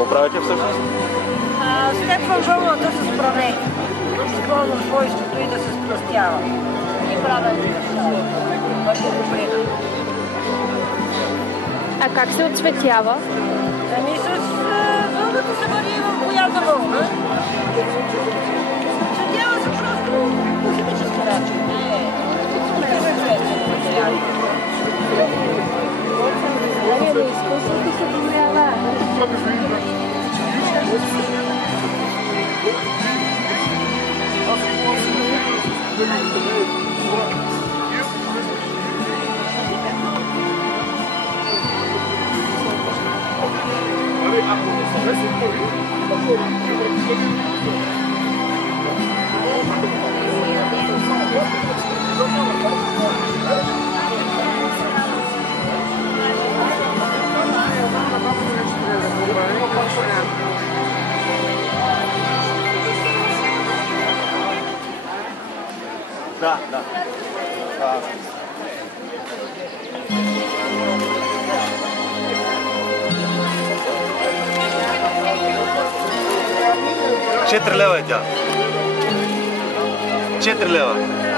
Какво правите всъщност? Степвам вълната с пране. Използвам свойството и да се сплъстява. И правя върху куприна. А как се отцветява? Ами с вълната се върви в боята вълна. Цветява се просто по химически начин. Но изкуството се подобрява. Да, да. Четири лева е тя. 4 лева.